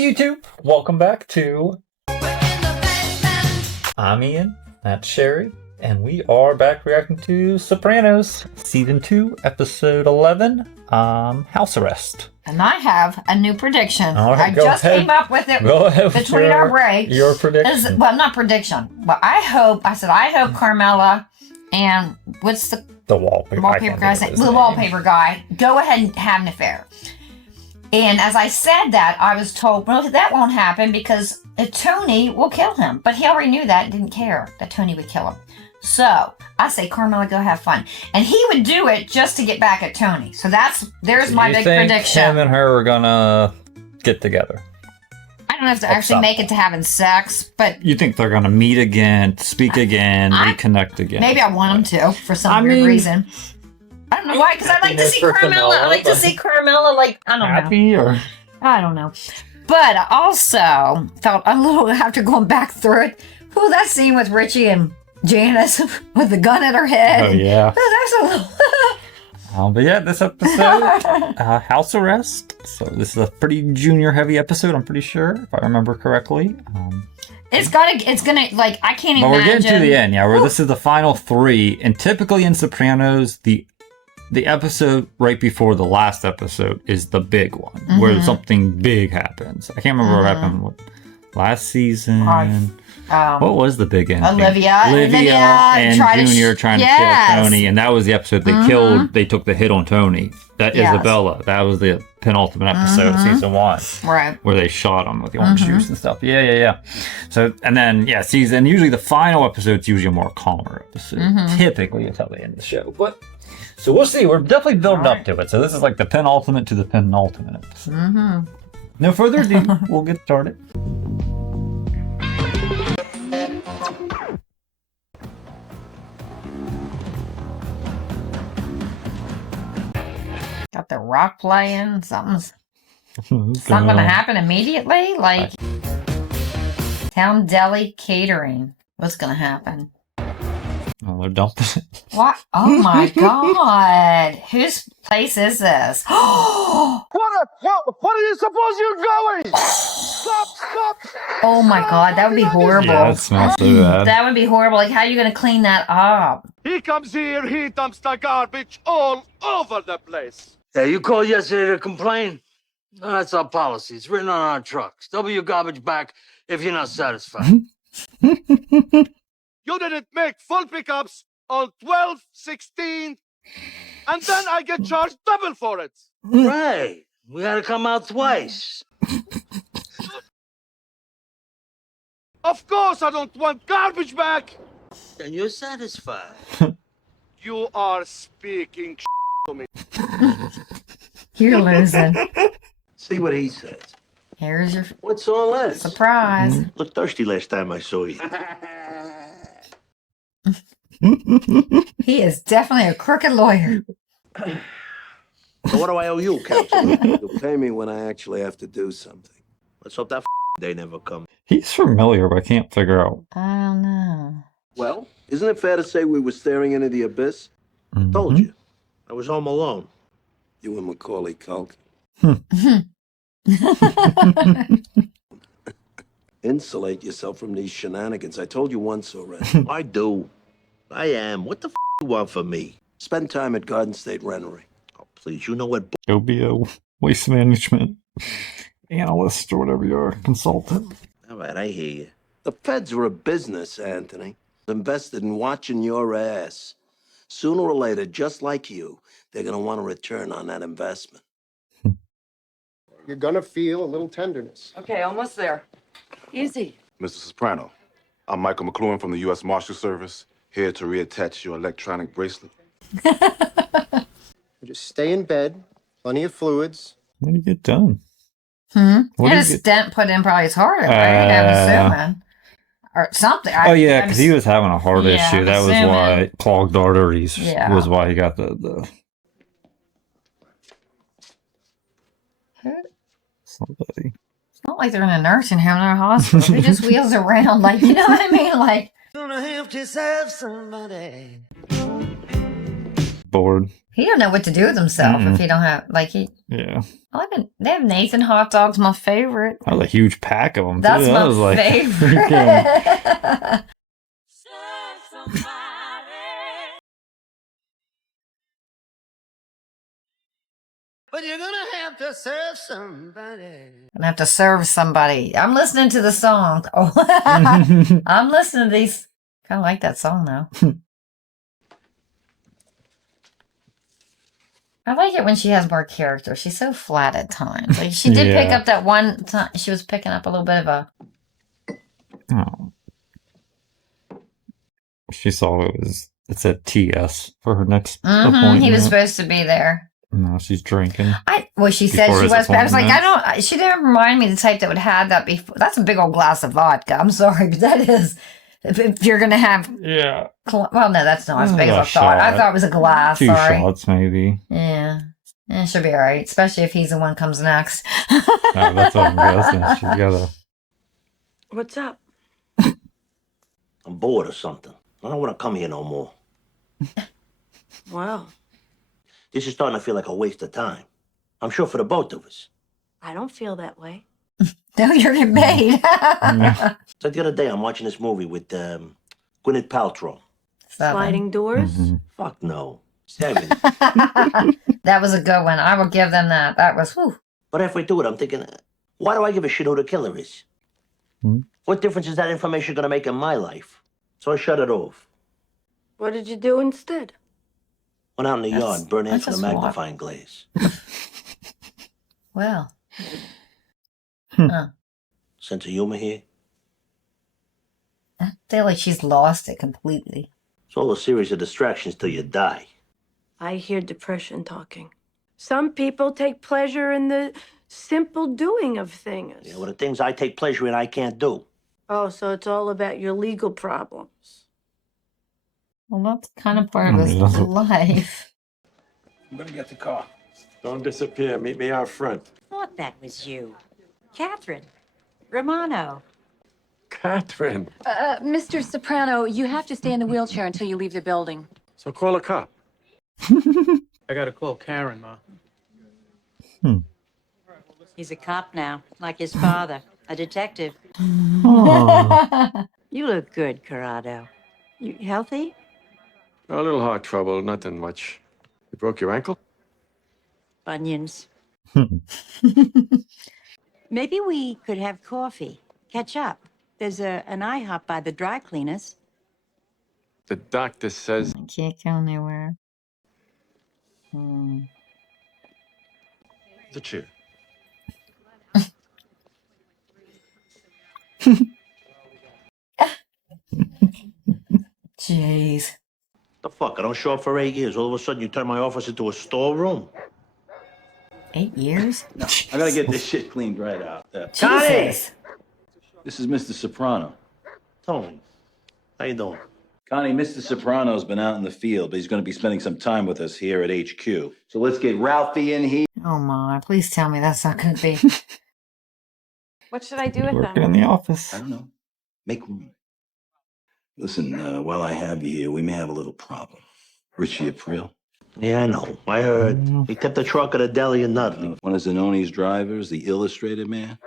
Hey YouTube, welcome back to I'm Ian, that's Sherry, and we are back reacting to Sopranos, Season 2, Episode 11, House Arrest. And I have a new prediction. All right, I just came up with it between our breaks. Your prediction. Well, not prediction. But I hope Carmela and what's the wallpaper guy? The wallpaper guy. Go ahead and have an affair. And as I said that, I was told, well, that won't happen because Tony will kill him. But he already knew that and didn't care that Tony would kill him. So I say, Carmela, go have fun. And he would do it just to get back at Tony. So there's my big prediction. Him and her are gonna get together? I don't have to actually make it to having sex, but... You think they're gonna meet again, speak again, reconnect again? Maybe I want them to, for some weird reason. I don't know why, because I like to see Carmela. I like to see Carmela, like, I don't know. Happy or? I don't know. But I also felt a little, after going back through it, that scene with Richie and Janice with the gun at her head. Oh, yeah. That's a little... But yeah, this episode, House Arrest. So this is a pretty junior-heavy episode, I'm pretty sure, if I remember correctly. It's gonna, like, I can't imagine. But we're getting to the end, yeah, where this is the final three. And typically in Sopranos, the episode right before the last episode is the big one, where something big happens. I can't remember what happened last season. What was the big end? Olivia and Junior trying to kill Tony, and that was the episode they killed. They took the hit on Tony. Isabella. That was the penultimate episode, season 1, right? Where they shot him with the orange juice and stuff. Yeah. So and then season. Usually the final episode's usually a more calmer episode. Typically, until the end of the show, but. So we'll see. We're definitely building up to it. So this is like the penultimate to the penultimate episode. No further ado, we'll get started. Got the rock playing. Something's not going to happen immediately. Like Town Deli Catering. What's going to happen? Oh, they're dumping it. What? Oh my God. Whose place is this? What do you suppose you're going? Stop! Oh my God, that would be horrible. Yeah, that smells so bad. That would be horrible. Like, how are you going to clean that up? He comes here, he dumps the garbage all over the place. Yeah, you called yesterday to complain? No, that's our policy. It's written on our trucks. Double your garbage back if you're not satisfied. You didn't make full pickups on 12, 16, and then I get charged double for it. Right. We had to come out twice. Of course I don't want garbage back. And you're satisfied. You are speaking to me. You're losing. See what he says. Here's your What's all this? surprise. Looked thirsty last time I saw you. He is definitely a crooked lawyer. So what do I owe you, counselor? You'll pay me when I actually have to do something. Let's hope that day never comes. He's familiar, but I can't figure out. I don't know. Well, isn't it fair to say we were staring into the abyss? Told you. I was home alone. You and Macaulay Culkin. Insulate yourself from these shenanigans. I told you once already. I do. I am. What the you want from me? Spend time at Garden State Rennery. Oh, please, you know what? Go be a waste management analyst or whatever you are, consultant. All right, I hear you. The feds are a business, Anthony. Invested in watching your ass. Sooner or later, just like you, they're going to want a return on that investment. You're gonna feel a little tenderness. Okay, almost there. Easy. Mr. Soprano, I'm Michael McLuhan from the U.S. Marshal Service, here to reattach your electronic bracelet. Just stay in bed, plenty of fluids. When did you get done? And a stent put in probably his heart, right? I'm assuming. Or something. Yeah, because he was having a heart issue. That was why clogged arteries was why he got the somebody. It's not like they're in a nursing home or a hospital. He just wheels around, like, you know what I mean? Like, Gonna have to save somebody. Bored. He don't know what to do with himself if he don't have Yeah. They have Nathan hot dogs, my favorite. That was a huge pack of them. That's too. my That was favorite. But you're gonna have to serve somebody. Gonna have to serve somebody. I'm listening to the song. Oh, I'm listening to these. Kind of like that song now. I like it when she has more character. She's so flat at times. Like she did pick up that one time. She was picking up a little bit of a. Oh. She saw it said TS for her next appointment. He was supposed to be there. No, she's drinking. She said she was, but I was like, she didn't remind me the type that would have that before. That's a big old glass of vodka. I'm sorry, but that is, if you're going to have. Yeah. Well, no, that's not as big as I thought. I thought it was a glass. 2 shots, maybe. Yeah. She'll be all right, especially if he's the one comes next. That's what I'm guessing. She's got a. What's up? I'm bored or something. I don't want to come here no more. Well, This is starting to feel like a waste of time. I'm sure for the both of us. I don't feel that way. No, you're getting paid. It's like the other day, I'm watching this movie with Gwyneth Paltrow. Sliding doors? Fuck no. 7. That was a good one. I will give them that. That was, whew. But halfway through it, I'm thinking, why do I give a shit who the killer is? What difference is that information going to make in my life? So I shut it off. What did you do instead? Went out in the yard, burned ants with a just magnifying glass. Well. Sense of humor here? I feel like she's lost it completely. It's all a series of distractions till you die. I hear depression talking. Some people take pleasure in the simple doing of things. Yeah, well, the things I take pleasure in, I can't do. Oh, so it's all about your legal problems. Well, that's kind of part of his life. I'm gonna get the car. Don't disappear. Meet me out front. Thought that was you. Catherine. Romano. Catherine. Mr. Soprano, you have to stay in the wheelchair until you leave the building. So call a cop. I gotta call Karen, Ma. He's a cop now, like his father, a detective. You look good, Corrado. You healthy? A little heart trouble, nothing much. You broke your ankle? Bunions. Maybe we could have coffee. Catch up. There's an IHOP by the dry cleaners. The doctor says... I can't go anywhere. The chair. Jeez. The fuck? I don't show up for 8 years. All of a sudden, you turn my office into a storeroom. 8 years? I gotta get this shit cleaned right out. Jesus. This is Mr. Soprano. Tony, how you doing? Connie, Mr. Soprano's been out in the field, but he's gonna be spending some time with us here at HQ. So let's get Ralphie in here. Oh my, please tell me that's not going to be. What should I do with Working them? in the office. I don't know. Make room. Listen, while I have you here, we may have a little problem. Richie April. Yeah, I know. I heard. He tipped the truck at a deli in Nutley. One of Zanoni's drivers, the illustrated man.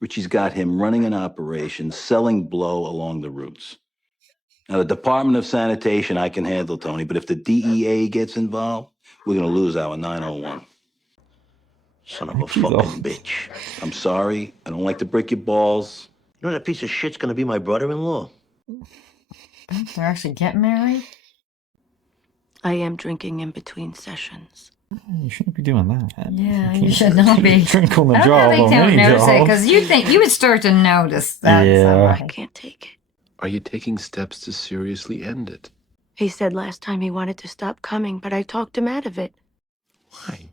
Richie's got him running an operation, selling blow along the routes. Now, the Department of Sanitation I can handle, Tony, but if the DEA gets involved, we're gonna lose our 901. Son of a fucking bitch. I'm sorry. I don't like to break your balls. You know that piece of shit's gonna be my brother-in-law? They're actually getting married? I am drinking in between sessions. You shouldn't be doing that. Yeah, you should not be. Drink on the I job. don't think they'll notice it because you think you would start to notice that. Yeah. I can't take it. Are you taking steps to seriously end it? He said last time he wanted to stop coming, but I talked him out of it. Why?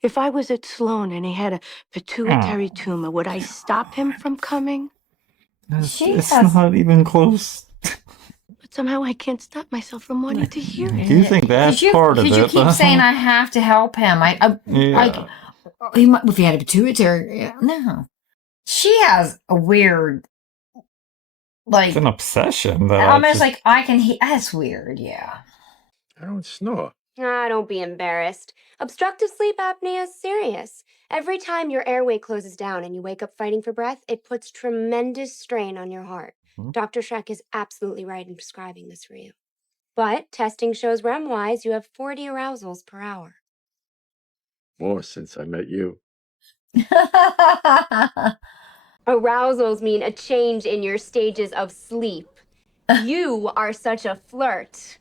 If I was at Sloan and he had a pituitary tumor, would I stop him from coming? It's not even close. But somehow I can't stop myself from wanting to hear it. Do you think that's part of it? Because you keep saying I have to help him. He might, if he had a pituitary, no. She has a weird, like, It's an obsession. Though. almost like I can. That's weird. Yeah. I don't snore. Ah, don't be embarrassed. Obstructive sleep apnea is serious. Every time your airway closes down and you wake up fighting for breath, it puts tremendous strain on your heart. Dr. Shrek is absolutely right in prescribing this for you. But testing shows REM-wise you have 40 arousals per hour. More since I met you. Arousals mean a change in your stages of sleep. You are such a flirt.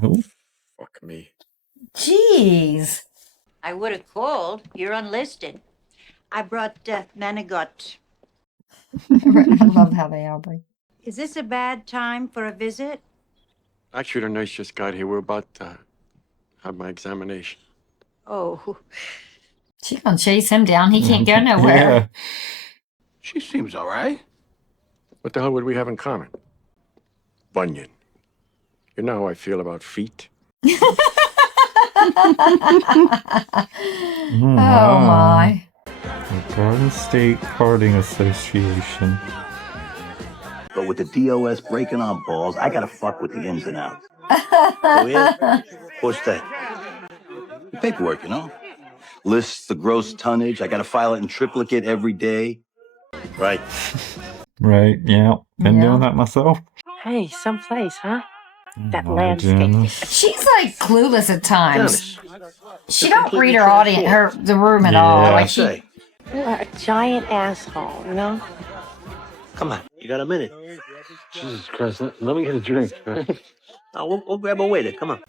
Who? Fuck me. Jeez. I would have called. You're unlisted. I brought Manigot. I love how they all break. Is this a bad time for a visit? Actually, the nurse just got here. We're about to have my examination. Oh. She gonna chase him down. He can't go nowhere. Yeah. She seems all right. What the hell would we have in common? Bunyan. You know how I feel about feet? Oh my. The Garden State Karting Association. But with the DOS breaking on balls, I gotta fuck with the ins and outs. Oh, yeah? What's that? The paperwork, you know? Lists the gross tonnage. I gotta file it in triplicate every day. Right. Right, yeah. Been doing that myself. Hey, someplace, huh? That Oh, landscape. Janice. She's like clueless at times. Janice. She don't read her audience, the room at all. Yeah. Like she. You are a giant asshole, you know? Come on, you got a minute. Jesus Christ, let me get a drink. No, we'll grab a waiter. Come on.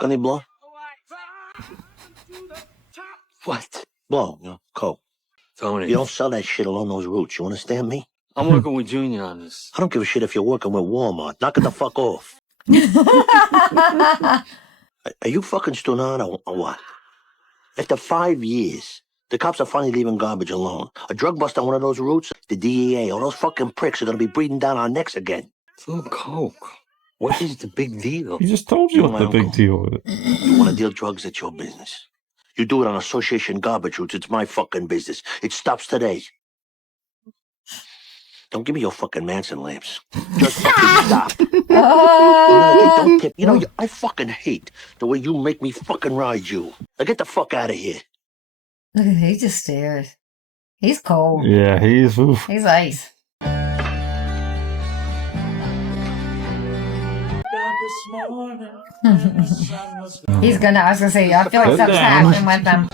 Got any blow? What? Blow, you know, coke. Tony, You don't sell that shit along those routes. You understand me? I'm working with Junior on this. I don't give a shit if you're working with Walmart. Knock it the fuck off. Are you fucking still on or what? After 5 years, the cops are finally leaving garbage alone. A drug bust on one of those routes, the DEA, all those fucking pricks are gonna be breathing down our necks again. Some coke. What is the big deal? He just told you You're what my the big uncle. deal is. You wanna deal drugs, it's your business. You do it on association garbage routes, it's my fucking business. It stops today. Don't give me your fucking Manson lamps. Just fucking stop. Don't tip. You know, I fucking hate the way you make me fucking ride you. Now get the fuck out of here. He just stares. He's cold. Yeah, he's. Oof. He's ice. He's gonna. I was gonna say. I feel like something's happening with them.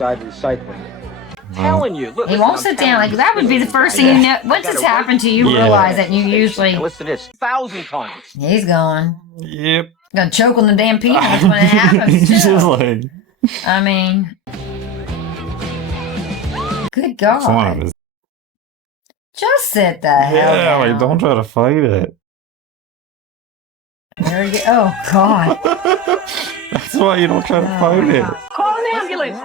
Telling you. Look, He won't sit down. Like that would be the first thing you know. Once it's happened to you, you realize it, and you usually. Listen to this 1,000 times. He's gone. Yep. Gonna choke on the damn peanuts when it happens. He's too. just like. I mean, good It's one of God. his. Just sit the hell Yeah, down. like don't try to fight it. There you go. Oh God. That's why you don't try to fight it. Call an ambulance!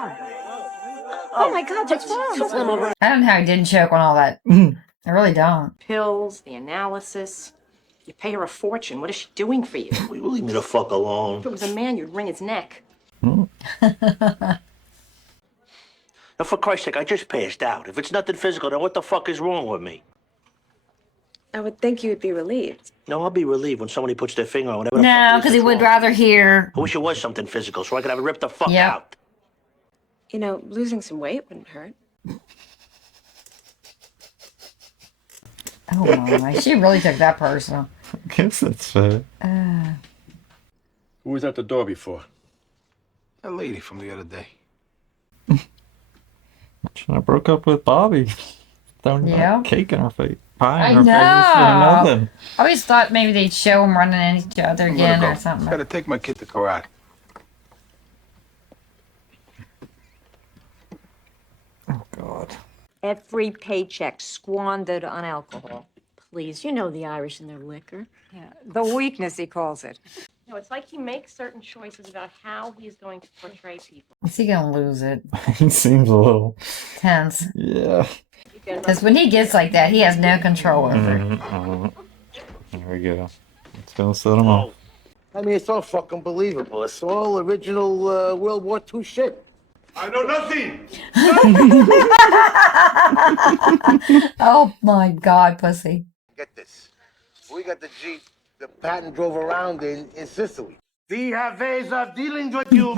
Oh my God, what's wrong? I don't know how he didn't choke on all that. I really don't. Pills, the analysis. You pay her a fortune. What is she doing for you? Will you leave me the fuck alone? If it was a man, you'd wring his neck. Now, for Christ's sake, I just passed out. If it's nothing physical, then what the fuck is wrong with me? I would think you would be relieved. No, I'll be relieved when somebody puts their finger on whatever the No, fuck it is because he that's would wrong. rather hear. I wish it was something physical so I could have it ripped the fuck Yep. out. You know, losing some weight wouldn't hurt. Oh my, she really took that personal. I guess that's fair. Who was at the door before? A lady from the other day. I broke up with Bobby. Throwing Yeah. cake in her face. Pie I in her face for know. nothing. I always thought maybe they'd show them running at each other I'm again gonna or go. something. Gotta take my kid to karate. Oh God. Every paycheck squandered on alcohol. Please, you know the Irish and their liquor. Yeah, the weakness, he calls it. No, it's like he makes certain choices about how he's going to portray people. Is he gonna lose it? He seems a little. Tense. Yeah. Because when he gets like that, he has no control over it. There we go. Let's go set him up. I mean, it's all fucking believable. It's all original World War II shit. I know nothing. Oh my God, pussy. Get this. We got the Jeep that Patten drove around in Sicily. We have ways of dealing with you,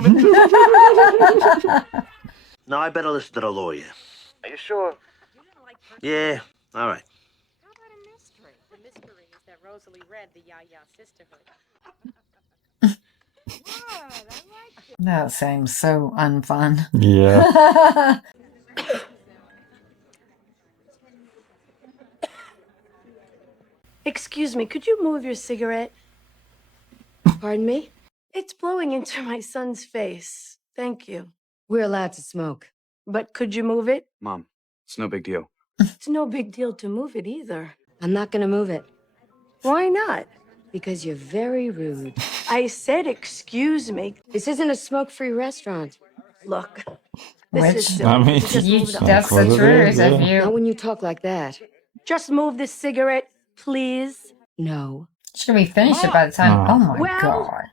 Now I better listen to the lawyer. Are you sure? Yeah, all right. How about a mystery? The mystery is that Rosalie read the Yaya Sisterhood. That seems so unfun. Yeah. Excuse me, could you move your cigarette? Pardon me? It's blowing into my son's face. Thank you. We're allowed to smoke. But could you move it? Mom, it's no big deal. It's no big deal to move it either. I'm not gonna move it. Why not? Because you're very rude. I said excuse me. This isn't a smoke-free restaurant. Look, Which, this is I silly. mean, Just you, move it up. that's the what it truth. is, If yeah. Not you, when you talk like that. Just move this cigarette, please. No. she'll be finished it by the time. Oh my Well, God.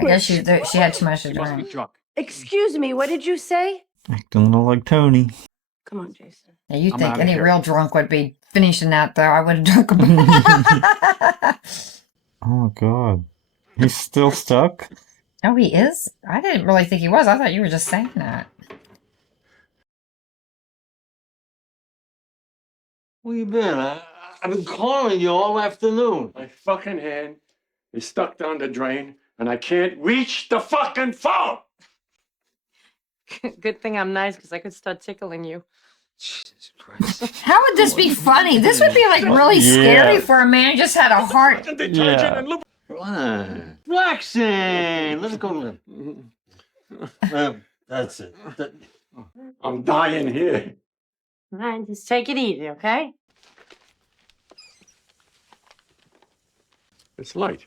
I guess she had too much to drink. drunk. Excuse me, what did you say? Acting a little like Tony. Come on, Jason. Yeah, you I'm think outta any here. real drunk would be finishing that, though? I would have drunk them. Oh God. He's still stuck? Oh, he is? I didn't really think he was. I thought you were just saying that. Where you been? I've been calling you all afternoon. My fucking hand is stuck down the drain, and I can't reach the fucking phone! Good thing I'm nice, because I could start tickling you. Jesus Christ. How would this be funny? This would be like really scary for a man who just had a heart. Yeah. Relaxing. Let's go. That's it. I'm dying here. All right, just take it easy, okay? It's light.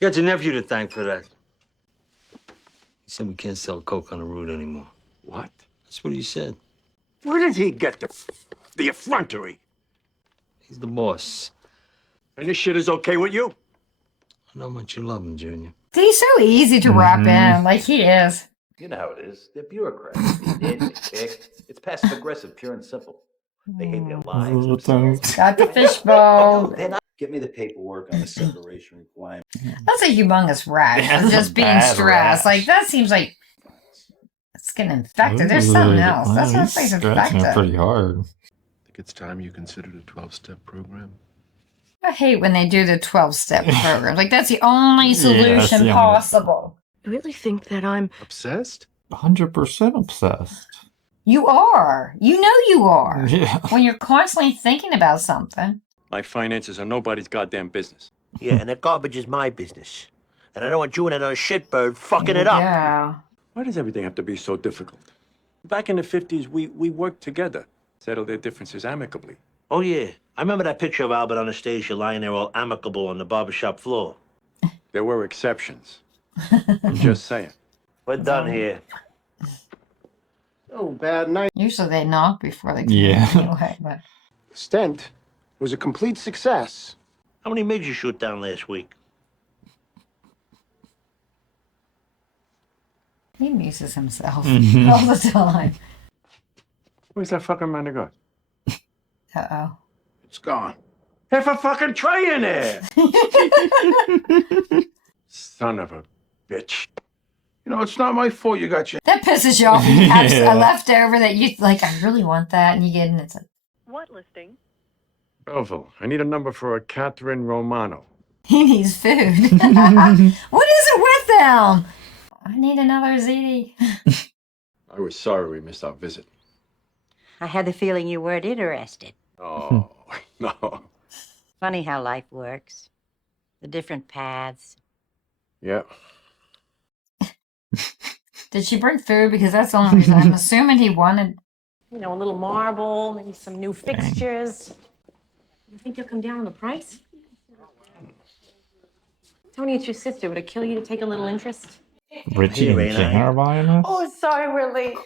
You got your nephew to thank for that. He said we can't sell coke on the route anymore. What? That's what he said. Where did he get the effrontery? He's the boss. And this shit is okay with you? I know how much you love him, Junior. He's so easy to wrap in, like he is. You know how it is. They're bureaucrats. They dig, they kick. It's passive aggressive, pure and simple. They hate their lives. Little things. Got the fishbowl. Get me the paperwork on the separation requirement. That's a humongous rash. Yeah, for that's just a being bad stressed. rash. Like, that seems like it's getting infected. There's something else. Wow, That's he's not face scratching it infected. pretty hard. Think it's time you considered a 12-step program? I hate when they do the 12-step program. Like, that's the only solution the only- possible. I really think that I'm... Obsessed? 100% obsessed. You are. You know you are. Yeah. When you're constantly thinking about something. My finances are nobody's goddamn business. Yeah, and that garbage is my business. And I don't want you and another shitbird fucking it up. Yeah. Why does everything have to be so difficult? Back in the 50s, we worked together, settled their differences amicably. Oh, yeah. I remember that picture of Albert Anastasia lying there all amicable on the barbershop floor. There were exceptions. I'm just saying. We're done here. Oh, bad night. Usually they knock before they come Yeah. anyway, but Stent was a complete success. How many made you shoot down last week? he amuses himself all Mhm. the time. Where's that fucking man to go? Uh-oh. It's gone. There's a fucking tray in there! Son of a bitch. You know, it's not my fault you got your... That pisses you off. You have a Yeah. leftover that you, like, I really want that, and you get it, and it's like, What listing? Belleville, I need a number for a Catherine Romano. he needs food. What is it with them? I need another ziti. I was sorry we missed our visit. I had the feeling you weren't interested. Oh, no. Funny how life works. The different paths. Yeah. Did she bring food? Because that's the only reason. I'm assuming he wanted. You know, a little marble, maybe some new fixtures. You think you'll come down on the price? Tony, it's your sister. Would it kill you to take a little interest? Richie Here, and ain't I? King are buying this? Oh, sorry, we're late.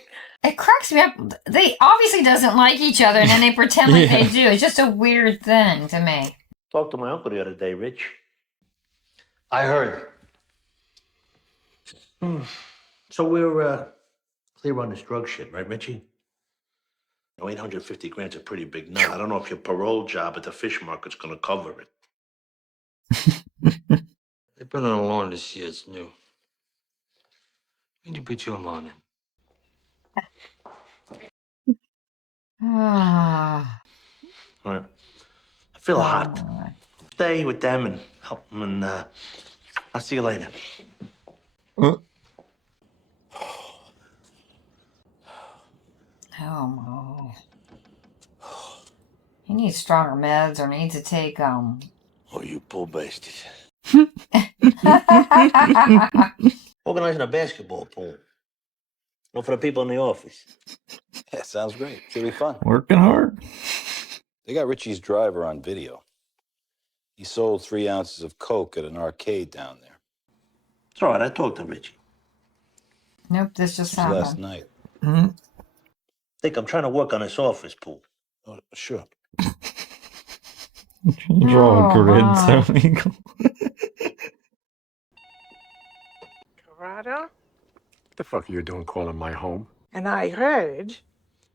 It cracks me up. They obviously doesn't like each other, and then they pretend like Yeah. they do. It's just a weird thing to me. Talked to my uncle the other day, Rich. I heard. So we're clear on this drug shit, right, Richie? Now, 850 grand's a pretty big nut. I don't know if your parole job at the fish market's gonna cover it. They've been on a lawn this year. It's new. When you put your lawn in? Ah. All right. I feel hot. Stay with them and help them, and I'll see you later. Oh my. He needs stronger meds or needs to take Oh, you poor bastard. Organizing a basketball pool. No, for the people in the office. Yeah, sounds great. Should be fun. Working hard. They got Richie's driver on video. He sold 3 ounces of coke at an arcade down there. It's all right. I talked to Richie. Nope, this just This was last happened. night. Think I'm trying to work on this office pool. Oh, sure. Draw a grid, my. so we go. Corrado? What the fuck are you doing calling my home? And I heard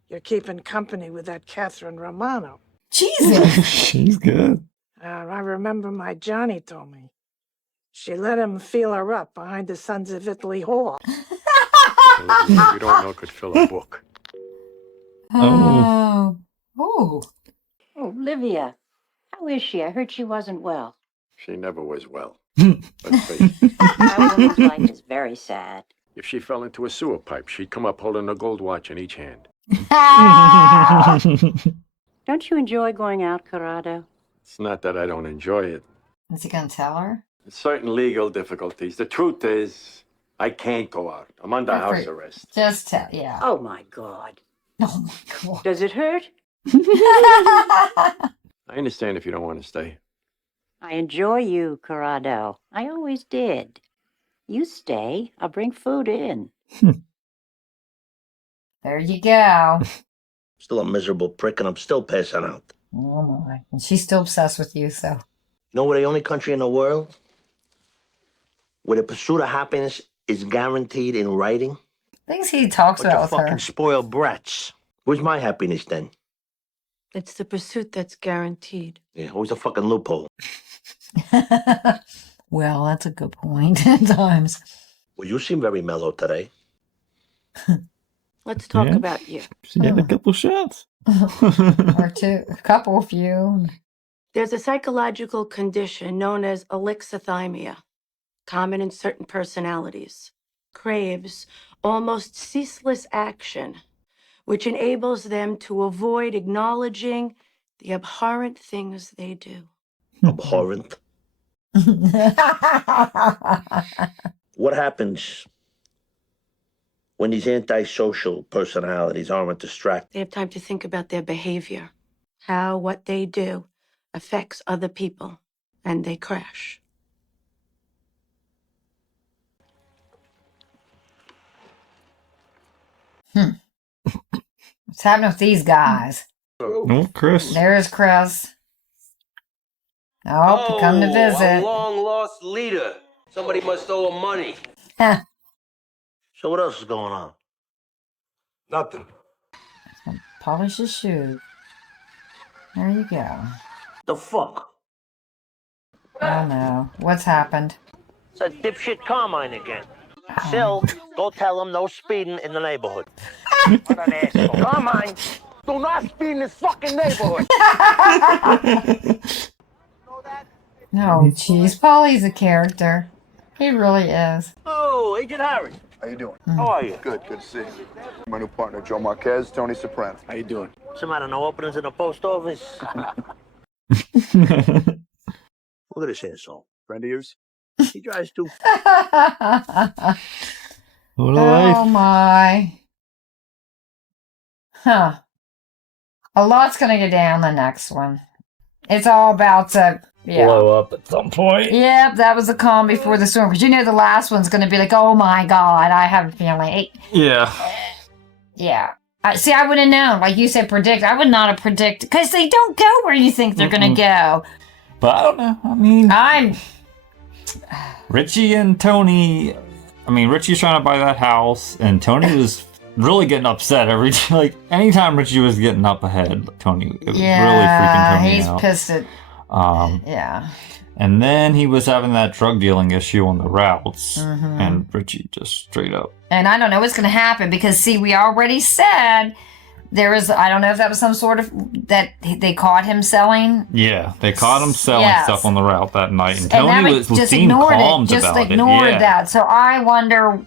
you're keeping company with that Catherine Romano. Jesus! She's good. I remember my Johnny told me. She let him feel her up behind the Sons of Italy Hall. You don't know could fill a book. Oh. Oh. Oh, Olivia. How is she? I heard she wasn't well. She never was well. Let's face it. That woman's life is very sad. If she fell into a sewer pipe, she'd come up holding a gold watch in each hand. Don't you enjoy going out, Corrado? It's not that I don't enjoy it. Is he gonna tell her? There's certain legal difficulties. The truth is, I can't go out. I'm under house arrest. Just tell, yeah. Oh, my God. Oh my God. Does it hurt? I understand if you don't want to stay. I enjoy you, Corrado. I always did. You stay. I'll bring food in. There you go. Still a miserable prick, and I'm still passing out. Oh my. And she's still obsessed with you, so. You know we're the only country in the world where the pursuit of happiness is guaranteed in writing? Things he talks Bunch about of with her. fucking spoiled brats. Where's my happiness then? It's the pursuit that's guaranteed. Yeah, always a fucking loophole. Well, that's a good point at times. Well, you seem very mellow today. Let's talk Yeah. about you. She had a couple shots. Or two, a couple, few. There's a psychological condition known as alexithymia, common in certain personalities. Craves almost ceaseless action, which enables them to avoid acknowledging the abhorrent things they do. Abhorrent. What happens when these antisocial personalities aren't distracted? They have time to think about their behavior, how what they do affects other people, and they crash. What's happening with these guys? Oh, Chris. There's Chris. Oh, he come to A visit. long lost leader. Somebody must owe him money. So what else is going on? Nothing. Polish his shoe. There you go. The fuck? Oh no. What's happened? It's a dipshit Carmine again. Still, go tell him no speeding in the neighborhood. What an asshole. Carmine, do not speed in this fucking neighborhood. No, jeez. Polly's a character. He really is. Oh, Agent Harris. How you doing? How are you? Good to see you. My new partner, Joe Marquez, Tony Soprano. How you doing? What's the matter, no openings in the post office? Look at this asshole. Friend of yours? He drives too. What a Oh life. my. Huh. A lot's gonna go down the next one. It's all about to Blow up at some point. Yep, that was the calm before the storm. Because you know the last one's gonna be like, oh my god, I have a feeling. Yeah. Yeah. See, I would have known. Like you said, predict. I would not have predicted. Because they don't go where you think they're gonna go. But I don't know. I mean, I'm... Richie and Tony. I mean, Richie's trying to buy that house, and Tony was really getting upset every time. Like anytime Richie was getting up ahead, Tony, it was really freaking Yeah, Tony he's out. pissed at. Yeah. And then he was having that drug dealing issue on the routes, Mhm. and Richie just straight up. And I don't know what's going to happen because, see, we already said there was, I don't know if that was some sort of, that they caught him selling. Yeah, they caught him selling Yes. stuff on the route that night, and And Tony that just seemed ignored calmed it. Just about it. ignored Yeah. that. So I wonder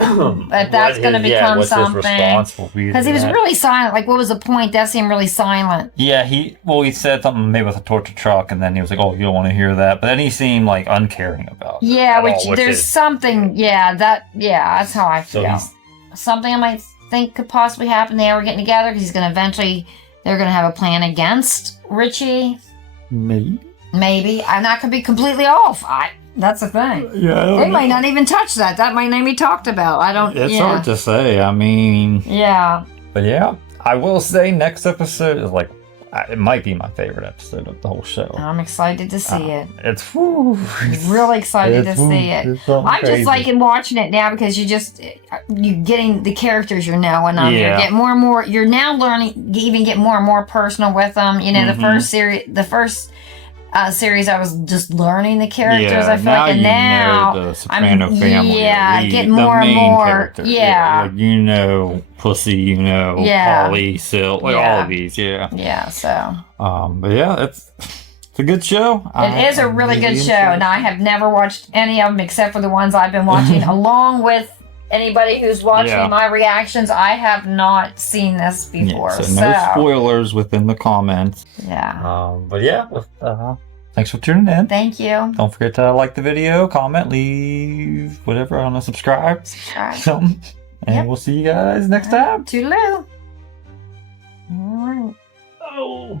if that's going to become something. Because he was really silent. Like, what was the point? That seemed really silent. Yeah, he said something maybe with a torture truck, and then he was like, "Oh, you don't want to hear that." But then he seemed like uncaring about it. Yeah, at which all, there's is- something. Yeah, that's how I So feel. he's- Something I might think could possibly happen. They were getting together because he's going to eventually. They're going to have a plan against Richie. Maybe. I'm not going to be completely off. That's the thing. Yeah, I don't They know. might not even touch that. That might not be talked about. I don't. It's yeah. hard to say. I mean, Yeah. but yeah, I will say next episode is like, it might be my favorite episode of the whole show. I'm excited to see it. It's whew, Really excited to it's- see it. it's something I'm just crazy. liking watching it now because you're getting the characters you're knowing them. Yeah. You're getting more and more. You're now learning. You even get more and more personal with them. You know, Mhm. the first series, I was just learning the characters. Yeah, I feel now like, and you now know the Soprano family. yeah, the getting more and main more. characters. Yeah. like you know, Pussy. You know, Yeah. Polly, Sil, like all Yeah. of these. Yeah. Yeah. So. But yeah, it's a good show. It is a really good show, and I have never watched any of them except for the ones I've been watching, along with anybody who's watching Yeah. my reactions. I have not seen this before, Yeah, so no spoilers within the comments. Yeah. But yeah, thanks for tuning in. Thank you. Don't forget to like the video, comment, leave whatever. I don't know, subscribe. Something. And we'll see you guys next time. Toodaloo. All right. Oh.